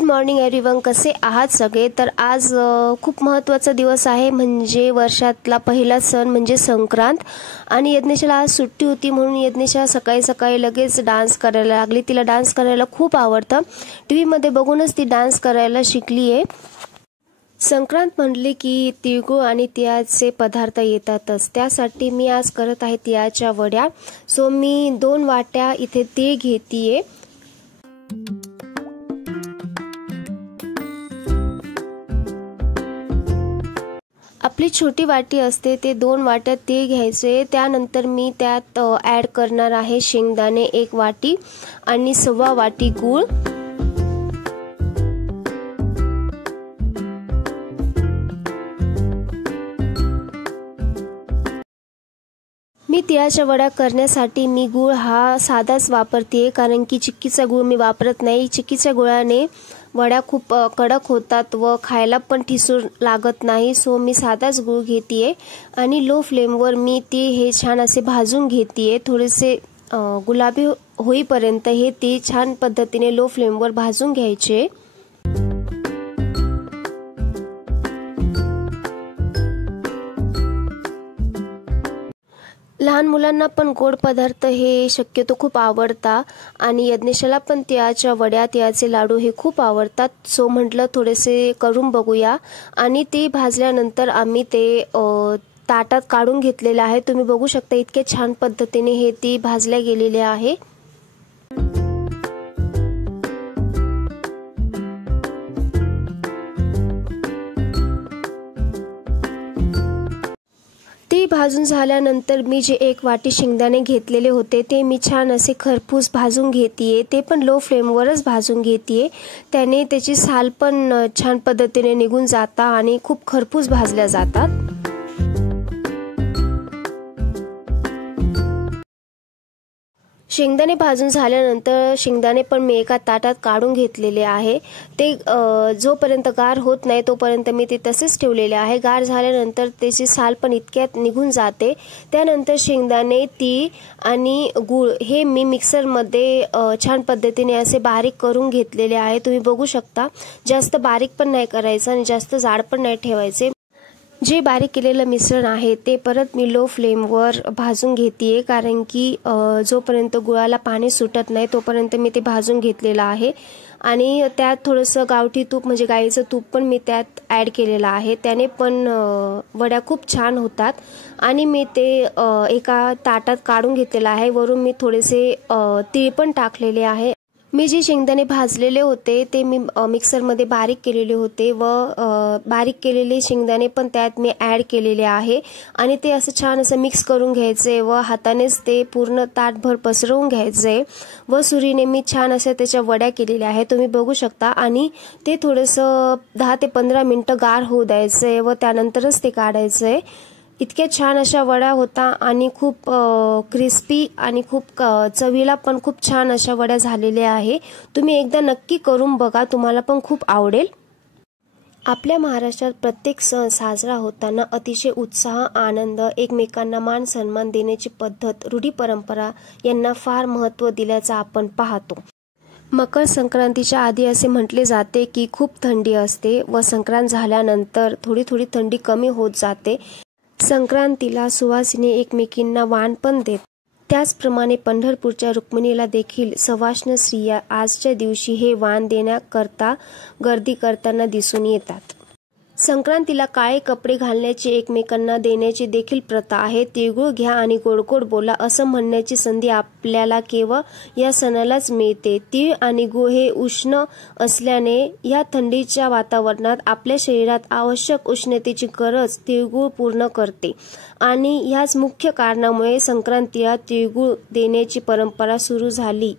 Good morning everyone, कसे आहात सगळे। तर आज खूप महत्त्वाचा दिवस आहे, म्हणजे वर्षातला पहिला सण म्हणजे संक्रांत। आणि यज्ञेशाला आज सुट्टी होती, म्हणून यज्ञेशा सकाळी सकाळी लगेच डान्स करायला लागली। तिला डान्स करायला खूप आवडतं, टीव्हीमध्ये बघूनच ती डान्स करायला शिकली आहे। संक्रांत म्हणले की तिळगुळ आणि तिळाचे पदार्थ येतातच, त्यासाठी मी आज करत आहे तिळाच्या वड्या। सो मी 2 वाट्या इथे तीळ घेतीये। आपली छोटी वाटी असते ते 2 वाट्या तीळ घ्यायचे। त्यानंतर मी त्यात ॲड करणार आहे शेंगदाणे 1 वाटी आणि 1.25 वाटी गूळ। मी तिळाच्या वड्या करण्यासाठी मी गूळ हा साधाच वापरते, कारण की चिक्कीचा गूळ मी वापरत नाही। चिक्कीच्या गुळाने वड्या खूप कडक होतात व खायला पण ठिसूळ लागत नाही। सो मी साधाच गूळ घेतीये आणि लो फ्लेमवर मी तीळ हे छान असे भाजून घेतीये। थोडेसे गुलाबी होईपर्यंत हे तीळ छान पद्धतीने लो फ्लेमवर भाजून घ्यायचे। लहान मुलांना पण गोड पदार्थ हे शक्यतो खूप आवडतात आणि यज्ञेशाला पण तिळाच्या वड्या तिळाचे लाडू हे खूप आवडतात। सो म्हटलं थोडेसे करून बघूया। आणि ते भाजल्यानंतर आम्ही ते ताटात काढून घेतलेले आहे। तुम्ही बघू शकता इतके छान पद्धतीने हे ती भाजल्या गेलेले आहे। ती भाजून झाल्यानंतर मी जे 1 वाटी शेंगदाणे घेतलेले होते ते मी छान असे खरपूस भाजून घेतीये। ते पण लो फ्लेमवरच भाजून घेतीये, त्याने त्याची साल पण छान पद्धतीने निघून जातात आणि खूप खरपूस भाजल्या जातात। शेंगदाणे भाजून झाल्यानंतर शेंगदाणे पण मी एका ताटात काढून घेतलेले आहे। ते जोपर्यंत गार होत नाही तोपर्यंत मी ते तसेच ठेवलेले आहे। गार झाल्यानंतर त्याची साल पण इतक्यात निघून जाते। त्यानंतर शेंगदाणे तीळ आणि गूळ हे मी मिक्सरमध्ये छान पद्धतीने असे बारीक करून घेतलेले आहे। तुम्ही बघू शकता जास्त बारीक पण नाही करायचं आणि जास्त जाड पण नाही ठेवायचे। जे बारीक केलेलं मिश्रण आहे ते परत मी लो फ्लेमवर भाजून घेतीये, कारण की जोपर्यंत गुळाला पाणी सुटत नाही तोपर्यंत मी ते भाजून घेतलेलं आहे। आणि त्यात थोडंसं गावठी तूप म्हणजे गाईचं तूप पण मी त्यात ॲड केलेलं आहे, त्याने पण वड्या खूप छान होतात। आणि मी ते एका ताटात काढून घेतलेलं आहे। वरून मी थोडेसे तीळ पण टाकलेले आहे। मी जे शेंगदाणे भाजलेले होते ते मी मिक्सरमध्ये बारीक केलेले होते व बारीक केलेले शेंगदाणे पण त्यात मी ॲड केलेले आहे। आणि ते असं छान असं मिक्स करून घ्यायचे व हातानेच ते पूर्ण ताटभर पसरवून घ्यायचे व सुरीने मी छान अशा त्याच्या वड्या केलेल्या आहेत, तुम्ही बघू शकता। आणि ते थोडंसं 10 ते 15 मिनिटं गार होऊ द्यायचे व त्यानंतरच ते काढायचे। इतक्या छान अशा वड्या होता आणि खूप क्रिस्पी आणि खूप चवीला पण खूप छान अशा वड्या झालेल्या आहे। तुम्ही एकदा नक्की करून बघा, तुम्हाला पण खूप आवडेल। आपल्या महाराष्ट्रात प्रत्येक सण साजरा होताना अतिशय उत्साह, आनंद, एकमेकांना मान सन्मान देण्याची पद्धत, रूढी परंपरा यांना फार महत्त्व दिल्याचं आपण पाहतो। मकर संक्रांतीच्या आधी असे म्हटले जाते की खूप थंडी असते व संक्रांत झाल्यानंतर थोडी थोडी थंडी कमी होत जाते। संक्रांतीला सुवासिनी एकमेकींना वाण पण देत, त्याचप्रमाणे पंढरपूरच्या रुक्मिणीला देखील सवाष्ण स्त्रिया आजच्या दिवशी हे वाण देण्याकरता गर्दी करताना दिसून येतात। संक्रांतीला काळे कपडे घालण्याची एकमेकांना देण्याची देखील प्रथा आहे। तिळगुळ घ्या आणि गोड गोड बोला असं म्हणण्याची संधी आपल्याला केवळ या सणालाच मिळते। तीळ आणि गुळ हे उष्ण असल्याने या थंडीच्या वातावरणात आपल्या शरीरात आवश्यक उष्णतेची गरज तिळगुळ पूर्ण करते आणि ह्याच मुख्य कारणामुळे संक्रांतीला तिळगुळ देण्याची परंपरा सुरू झाली।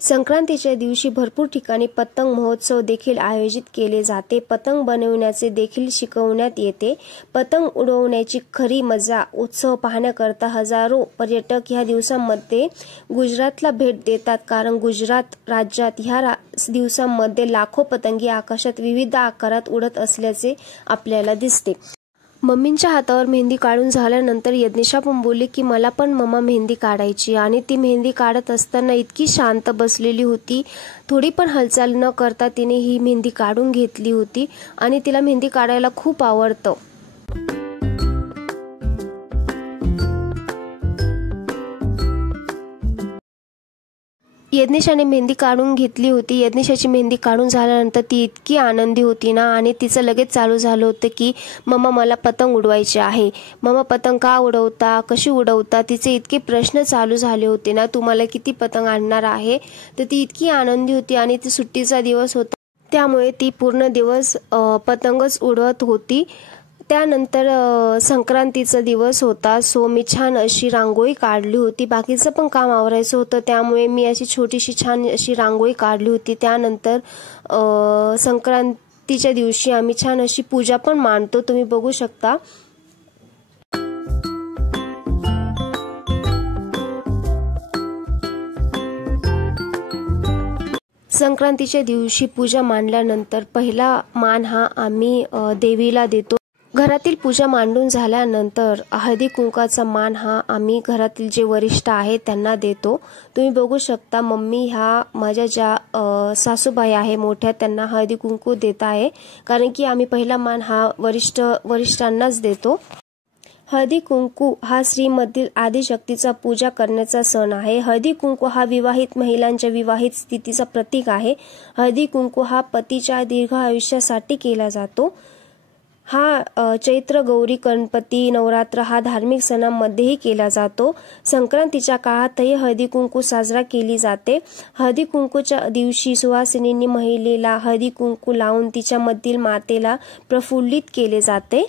संक्रांतीच्या दिवशी भरपूर ठिकाणी पतंग महोत्सव देखील आयोजित केले जाते। पतंग बनवण्याचे देखील शिकवण्यात येते। पतंग उडवण्याची खरी मजा उत्सव पाहण्याकरता हजारो पर्यटक ह्या दिवसांमध्ये गुजरातला भेट देतात, कारण गुजरात राज्यात ह्या दिवसांमध्ये लाखो पतंगी आकाशात विविध आकारात उडत असल्याचे आपल्याला दिसते। मम्मींच्या हातावर मेहंदी काढून झाल्यानंतर यज्ञेशा पण बोलली की मला पण मम्मा मेहंदी काढायची, आणि ती मेहंदी काढत असताना इतकी शांत बसलेली होती, थोडी पण हालचाल न करता तिने ही मेहंदी काढून घेतली होती आणि तिला मेहंदी काढायला खूप आवडतं. यज्ञेशाने मेहंदी काढून घेतली होती. यज्ञेशाची मेहंदी काढून झाल्यानंतर ती इतकी आनंदी होती ना, आणि तिचं लगेच चालू झालं होतं की मम्मा मला पतंग उडवायचे आहे, मम्मा पतंग का उडवता, कशी उडवता, तिचे इतके प्रश्न चालू झाले होते ना, तुम्हाला किती पतंग आणणार आहे. तर ती इतकी आनंदी होती आणि ती सुट्टीचा दिवस होता, त्यामुळे ती पूर्ण दिवस पतंगच उडवत होती. त्यानंतर संक्रांतीचा दिवस होता, सो मी छान अशी रांगोळी काढली होती. बाकीचं पण काम आवरायचं होतं, त्यामुळे मी अशी छोटीशी छान अशी रांगोळी काढली होती. त्यानंतर संक्रांतीच्या दिवशी आम्ही छान अशी पूजा पण मांडतो, तुम्ही बघू शकता. संक्रांतीच्या दिवशी पूजा मांडल्यानंतर पहिला मान हा आम्ही देवीला देतो. घरातील पूजा मांडून झाल्यानंतर हळदी कुंकाचा मान हा आम्ही घरातील जे वरिष्ठ आहेत त्यांना देतो. तुम्ही बघू शकता मम्मी ह्या माझ्या ज्या सासूबाई आहे मोठ्या, त्यांना हळदी कुंकू देत आहे, कारण की आम्ही पहिला मान हा वरिष्ठांनाच देतो. हळदी कुंकू हा स्त्रीमधील आदिशक्तीचा पूजा करण्याचा सण आहे. हळदी कुंकू हा विवाहित महिलांच्या विवाहित स्थितीचा प्रतीक आहे. हळदी कुंकू हा पतीच्या दीर्घ आयुष्यासाठी केला जातो. हा चैत्र, गौरी, गणपती, नवरात्र हा धार्मिक सणांमध्येही केला जातो. संक्रांतीच्या काळातही हळदी कुंकू साजरा केली जाते. हळदी कुंकूच्या दिवशी सुवासिनींनी महिलेला हळदी कुंकू लावून तिच्यामधील मातेला प्रफुल्लित केले जाते.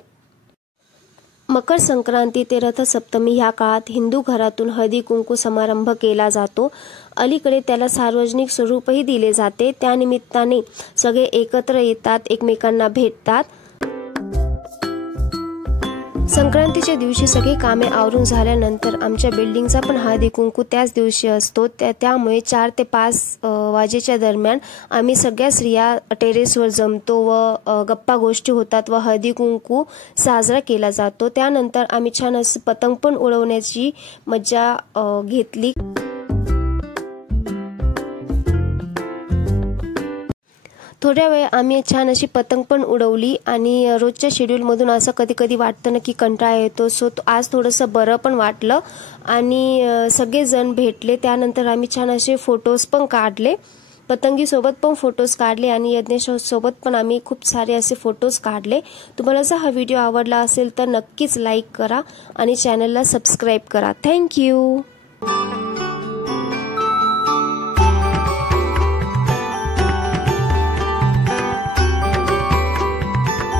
मकर संक्रांती ते रथसप्तमी ह्या काळात हिंदू घरातून हळदी कुंकू समारंभ केला जातो. अलीकडे त्याला सार्वजनिक स्वरूपही दिले जाते. त्यानिमित्ताने सगळे एकत्र येतात, एकमेकांना भेटतात. संक्रांतीच्या दिवशी सगळी कामे आवरून झाल्यानंतर आमच्या बिल्डिंगचा पण हळदी कुंकू त्याच दिवशी असतो. त्यामुळे 4 ते 5 वाजेच्या दरम्यान आम्ही सगळ्या स्त्रिया टेरेसवर जमतो व गप्पा गोष्टी होतात व हळदी कुंकू साजरा केला जातो. त्यानंतर आम्ही छान असं पतंग पण उडवण्याची मजा घेतली. थोड्या वेळ आम्ही छान अशी पतंग पण उडवली, आणि रोजच्या शेड्यूलमधून असं कधी कधी वाटतं ना की कंटाळा येतो, सो आज थोडंसं बरं पण वाटलं आणि सगळेजण भेटले. त्यानंतर आम्ही छान असे फोटोज पण काढले, पतंगीसोबत पण फोटोज काढले आणि यज्ञेशसोबत पण आम्ही खूप सारे असे फोटोज काढले. तुम्हाला जर हा व्हिडिओ आवडला असेल तर नक्कीच लाईक करा आणि चॅनलला सबस्क्राईब करा. थँक्यू.